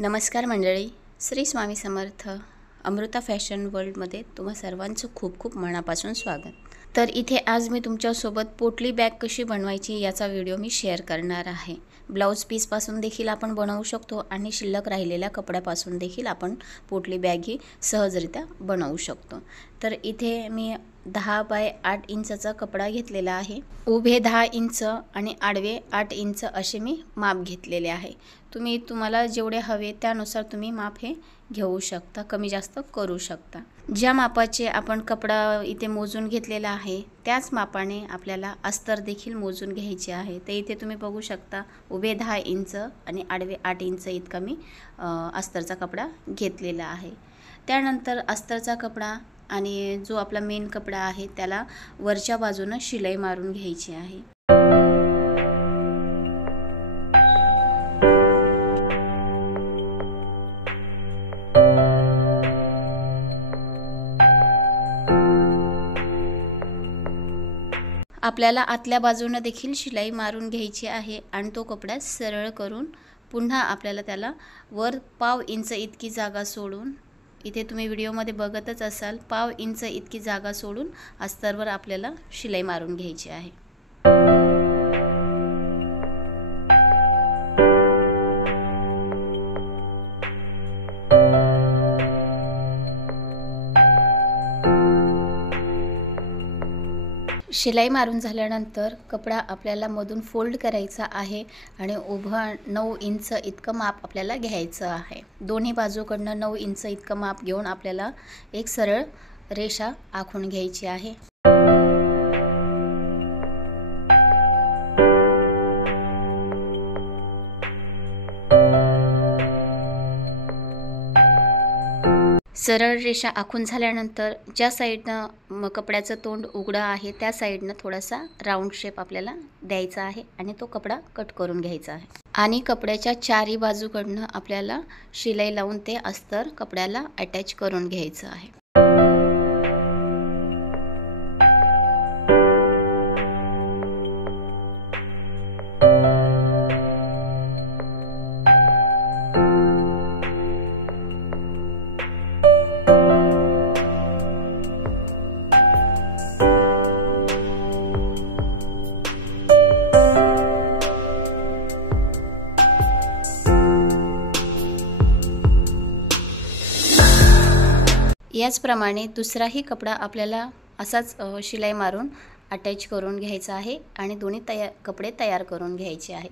नमस्कार मंडळी, श्री स्वामी समर्थ. अमृता फॅशन वर्ल्डमध्ये तुम्हा सर्वांचं खूप खूप मनापासून स्वागत. तर इथे आज मी तुमच्यासोबत पोटली बॅग कशी बनवायची याचा व्हिडिओ मी शेअर करणार आहे. ब्लाऊज पीसपासून देखील आपण बनवू शकतो आणि शिल्लक राहिलेल्या कपड्यापासून देखील आपण पोटली बॅग ही सहजरित्या बनवू शकतो. तर इथे मी 10 बाय 8 इंचचा कपडा घेतलेला आहे. उभे 10 इंच आणि आडवे 8 इंच असे मी माप घेतलेले आहे. तुम्हाला जेवढे हवे त्यानुसार तुम्ही माप हे घेऊ शकता, कमी जास्त करू शकता. ज्या मापाचे आपण कपडा इथे मोजून घेतलेला आहे त्याच मापाने आपल्याला अस्तर देखील मोजून घ्यायचे आहे. ते इथे तुम्ही बघू शकता, उभे 10 इंच आणि आडवे 8 इंच इतका मी अस्तरचा कपडा घेतलेला आहे. त्यानंतर अस्तरचा कपडा आणि जो आपला मेन कपडा आहे त्याला वरच्या बाजूने शिलाई मारून घ्यायची आहे. आपल्याला आतल्या बाजूने देखील शिलाई मारून घ्यायची आहे आणि तो कपडा सरळ करून पुन्हा आपल्याला त्याला वर 1/2 इंच इतकी जागा सोडून, इथे तुम्ही व्हिडिओमध्ये बघतच असाल, 1/2 इंच इतकी जागा सोडून अस्तरवर आपल्याला शिलाई मारून घ्यायची आहे. शिलाई मारून झाल्यानंतर कपडा आपल्याला मधून फोल्ड करायचा आहे आणि उभं 9 इंच इतकं माप आपल्याला घ्यायचं आहे. दोन्ही बाजूकडनं 9 इंच इतकं माप घेऊन आपल्याला एक सरळ रेषा आखून घ्यायची आहे. सरळ रेषा आखून झाल्यानंतर ज्या साईडनं कपड्याचं तोंड उघडं आहे त्या साईडनं थोडासा राऊंड शेप आपल्याला द्यायचा आहे आणि तो कपडा कट करून घ्यायचा आहे. आणि कपड्याच्या चारी बाजूकडनं आपल्याला शिलाई लावून ते अस्तर कपड्याला अटॅच करून घ्यायचं आहे. याचप्रमाणे दुसराही कपडा आपल्याला असाच शिलाई मारून अटॅच करून घ्यायचा आहे आणि दोन्ही कपडे तयार करून घ्यायचे आहेत.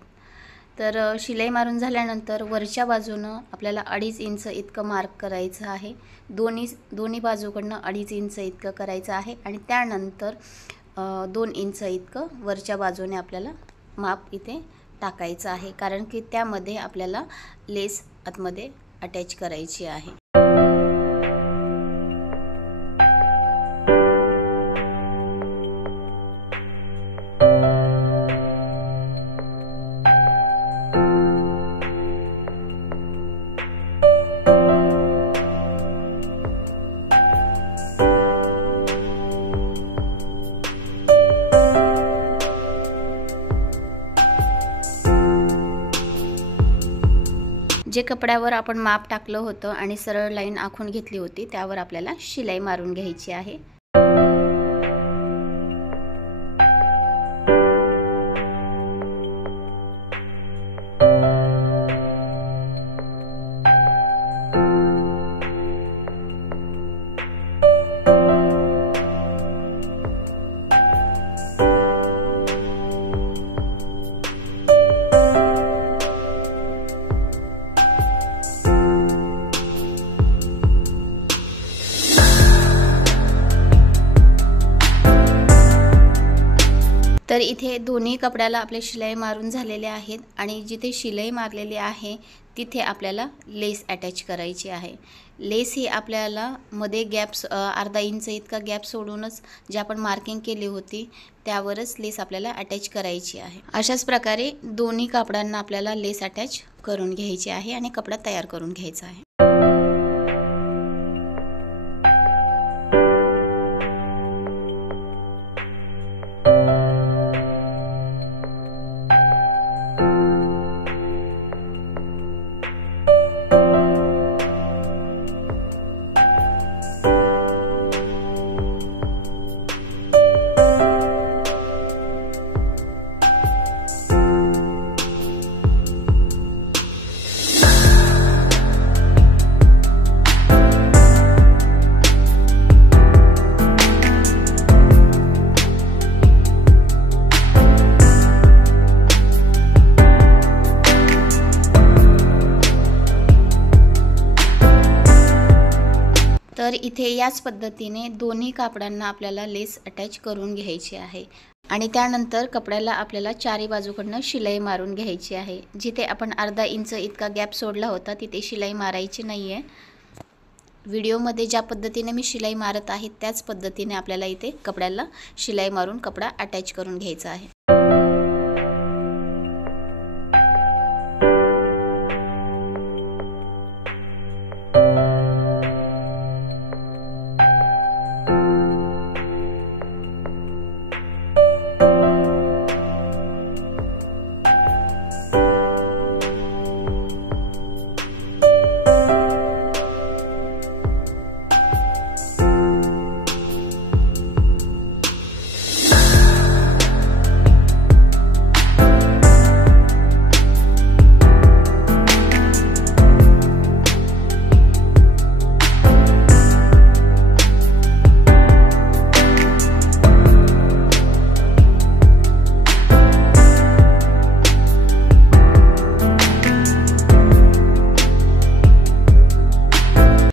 तर शिलाई मारून झाल्यानंतर वरच्या बाजूनं आपल्याला 2.5 इंच इतकं मार्क करायचं आहे. दोन्ही बाजूकडनं 2.5 इंच इतकं करायचं आहे आणि त्यानंतर 2 इंच इतकं वरच्या बाजूने आपल्याला माप इथे टाकायचं आहे, कारण की त्यामध्ये आपल्याला लेस आतमध्ये अटॅच करायची आहे. जे कपड्यावर आपण माप टाकलं होतं आणि सरळ लाईन आखून घेतली होती त्यावर आपल्याला शिलाई मारून घ्यायची आहे. तर इथे दोन्ही कपड्याला आपले शिलाई मारून झालेले आहेत आणि जिथे शिलाई मारलेली आहे तिथे आपल्याला लेस अटॅच करायची आहे. लेस ही आपल्याला मध्ये गॅप अर्धा इंच इतका गॅप सोडूनच जे आपण मार्किंग केली होती त्यावरच लेस आपल्याला अटॅच करायची आहे. अशाच प्रकारे दोन्ही कापडांना आपल्याला लेस अटॅच करून घ्यायची आहे आणि कपडा तयार करून घ्यायचा आहे. तर इथे याच पद्धतीने दोन्ही कापडांना आपल्याला लेस अटॅच करून घ्यायची आहे आणि त्यानंतर कपड्याला आपल्याला चारी बाजूकडनं शिलाई मारून घ्यायची आहे। जिथे आपण अर्धा इंच इतका गॅप सोडला होता तिथे शिलाई मारायची नाही आहे। व्हिडिओमध्ये ज्या पद्धतीने मी शिलाई मारत आहे त्याच पद्धतीने आपल्याला इथे कपड्याला शिलाई मारून कपडा अटॅच करून घ्यायचा आहे।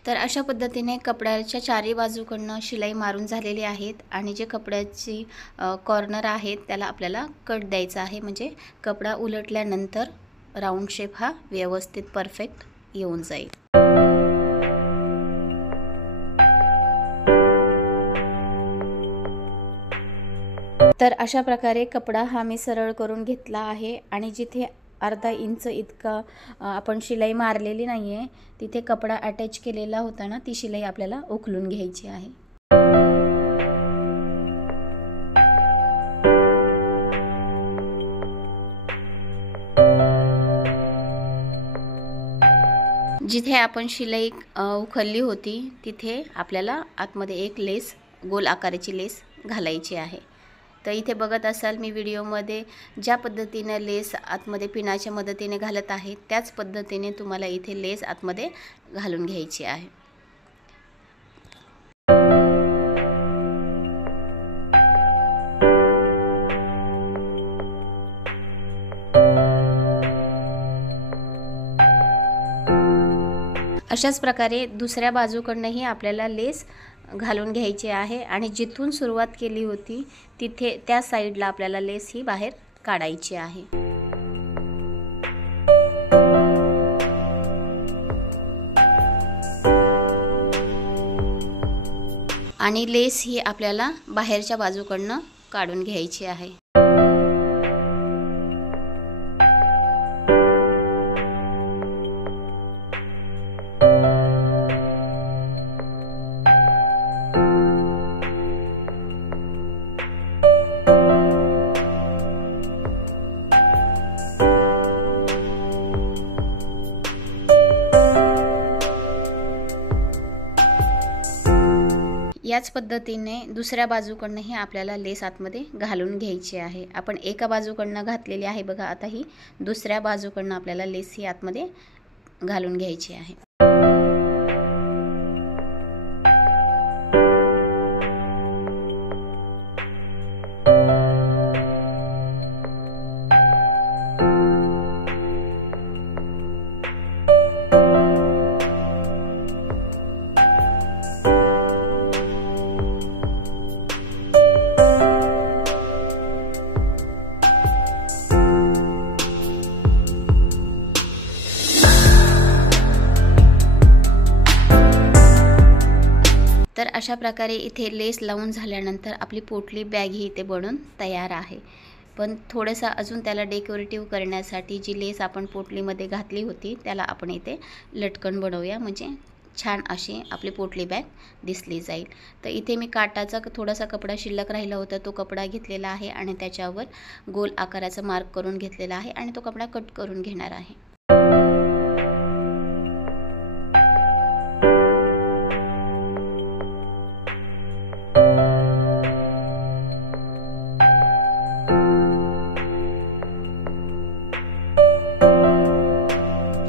तर अशा पद्धतीने कपड्याच्या चारी बाजूकडनं शिलाई मारून झालेली आहेत आणि जे कपड्याची कॉर्नर आहेत त्याला आपल्याला कट द्यायचा आहे, म्हणजे कपडा उलटल्यानंतर राऊंड शेप हा व्यवस्थित परफेक्ट येऊन जाईल। तर अशा प्रकारे कपडा हा मी सरळ करून घेतला आहे आणि जिथे अर्धा इंच इतका आपण शिलाई मारलेली नाही आहे तिथे कपडा अटॅच केलेला होता ना, ती शिलाई आपल्याला उकलून घ्यायची आहे। जिथे आपण शिलाई उखलली होती तिथे आपल्याला आतमध्ये एक लेस, गोल आकाराची लेस घालायची आहे। तर इथे बघत असाल मी व्हिडिओमध्ये ज्या पद्धतीने लेस आतमध्ये पिनाच्या मदतीने घालत आहे त्याच पद्धतीने तुम्हाला इथे लेस आतमध्ये घालून घ्यायची आहे। अशाच प्रकारे दुसऱ्या बाजूकडनंही आपल्याला लेस घालून घ्यायची आहे आणि जिथून सुरुवात केली होती तिथे त्या साइडला आपल्याला लेस ही बाहेर काढायची आहे। आणि लेस ही आपल्याला बाहेरच्या बाजूकडनं काढून घ्यायची आहे। याच पद्धतीने दुसऱ्या बाजूकडनंही आपल्याला लेस आतमध्ये घालून घ्यायची आहे। आपण एका बाजूकडनं घातलेली आहे बघा, आता ही दुसऱ्या बाजूकडनं आपल्याला लेस ही आतमध्ये घालून घ्यायची आहे। तर अशा प्रकारे इथे लेस लावून झाल्यानंतर आपली पोटली बॅग ही इथे बनून तयार आहे। पण थोडंसं अजून त्याला डेकोरेटिव्ह करण्यासाठी जी लेस आपण पोटलीमध्ये घातली होती त्याला आपण इथे लटकन बनवूया, म्हणजे छान अशी आपली पोटली बॅग दिसली जाईल। तर इथे मी काटाचा थोडासा कपडा शिल्लक राहिला होता, तो कपडा घेतलेला आहे आणि त्याच्यावर गोल आकाराचा मार्क करून घेतलेला आहे आणि तो कपडा कट करून घेणार आहे।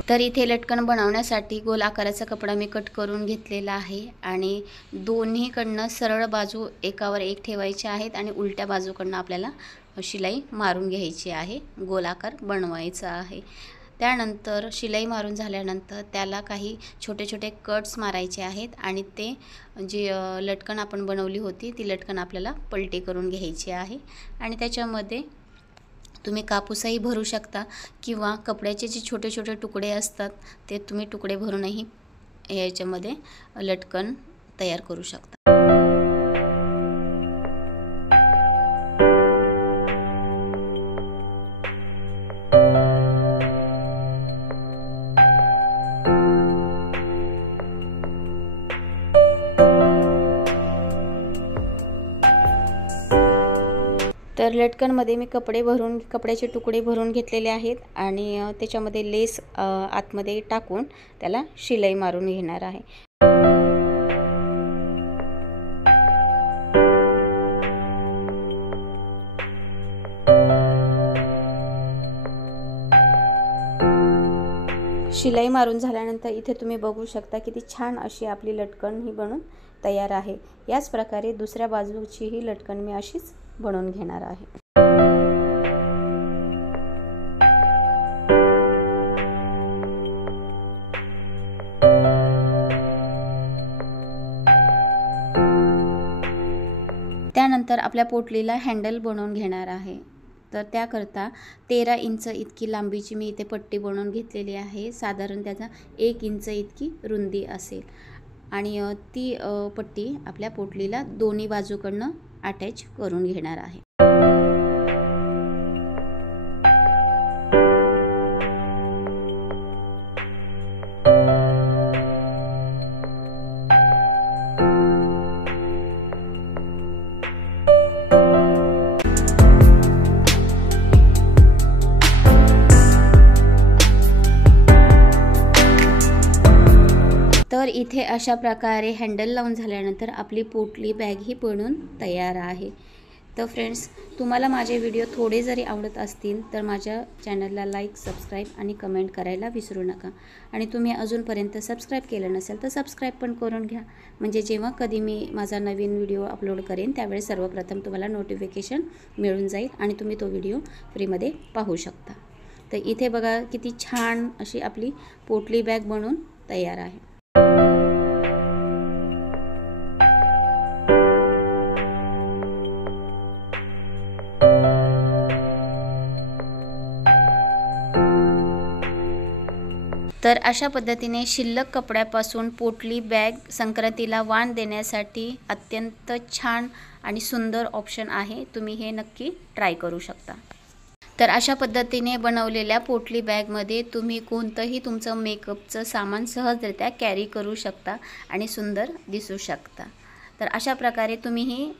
तर इथे लटकन बनवण्यासाठी गोल आकाराचा कपडा मी कट करून घेतलेला आहे आणि दोन्हीकडनं सरळ बाजू एकावर एक ठेवायचे आहेत आणि उलट्या बाजूकडनं आपल्याला शिलाई मारून घ्यायची आहे, गोल आकार बनवायचा आहे। त्यानंतर शिलाई मारून झाल्यानंतर त्याला काही छोटे छोटे कट्स मारायचे आहेत आणि ते जी लटकन आपण बनवली होती ती लटकन आपल्याला पलटी करून घ्यायची आहे आणि त्याच्यामध्ये तुम्ही कापूसही भरू शकता किंवा कपड्याचे जे छोटे छोटे तुकडे असतात ते तुम्ही तुकडे भरूनही याच्यामध्ये लटकन तयार करू शकता। तर लटकनमध्ये मी कपड्याचे तुकडे भरून घेतलेले आहेत आणि त्याच्यामध्ये लेस आतमध्ये टाकून त्याला शिलाई मारून घेणार आहे। शिलाई मारून झाल्यानंतर इथे तुम्ही बघू शकता किती छान अशी आपली लटकन ही बनून तयार आहे। याच प्रकारे दुसऱ्या बाजूची ही लटकन मी अशीच बनवून घेणार आहे। त्यानंतर आपल्या पोटलीला हँडल बनवून घेणार आहे। तर त्याकरता 13 इंच इतकी लांबीची मी इथे पट्टी बनवून घेतलेली आहे। साधारण त्याचा 1 इंच इतकी रुंदी असेल आणि ती पट्टी आपल्या पोटलीला दोन्ही बाजूकडनं अटॅच करून घेणार आहे। तर इथे अशा प्रकारे हँडल लावून झाल्यानंतर आपली पोटली बॅग ही बनून तयार आहे। तर फ्रेंड्स, तुम्हाला माझे व्हिडिओ थोडे जरी आवडत असतील तर माझ्या चॅनलला लाईक, सबस्क्राईब आणि कमेंट करायला विसरू नका आणि तुम्ही अजूनपर्यंत सबस्क्राईब केलं नसेल तर सबस्क्राईब पण करून घ्या, म्हणजे जेव्हा कधी मी माझा नवीन व्हिडिओ अपलोड करेन त्यावेळेस सर्वप्रथम तुम्हाला नोटिफिकेशन मिळून जाईल आणि तुम्ही तो व्हिडिओ फ्रीमध्ये पाहू शकता। तर इथे बघा किती छान अशी आपली पोटली बॅग बनून तयार आहे। तर अशा पद्धतीने शिल्लक कपड्यापासून पोटली बॅग संक्रांतीला वाण देण्यासाठी अत्यंत छान आणि सुंदर ऑप्शन आहे। तुम्ही हे नक्की ट्राय करू शकता। तर अशा पद्धतीने बनवलेल्या पोटली बॅगमध्ये तुम्ही कोणतंही तुमचं मेकअपचं सामान सहजरित्या कॅरी करू शकता आणि सुंदर दिसू शकता। तर अशा प्रकारे तुम्ही ही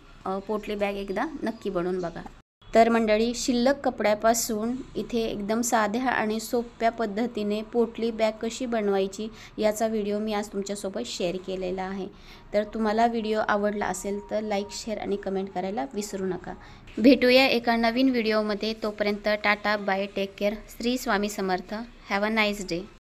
पोटली बॅग एकदा नक्की बनवून बघा। तर मंडळी, शिल्लक कपड्यापासून इथे एकदम साध्या आणि सोप्या पद्धतीने पोटली बॅग कशी बनवायची याचा व्हिडिओ मी आज तुमच्यासोबत शेअर केलेला आहे। तर तुम्हाला व्हिडिओ आवडला असेल तर लाईक, शेअर आणि कमेंट करायला विसरू नका। भेटूया एका नवीन व्हिडिओमध्ये। तोपर्यंत tata, bye, take care. Shri Swami Samarth. Have a nice day.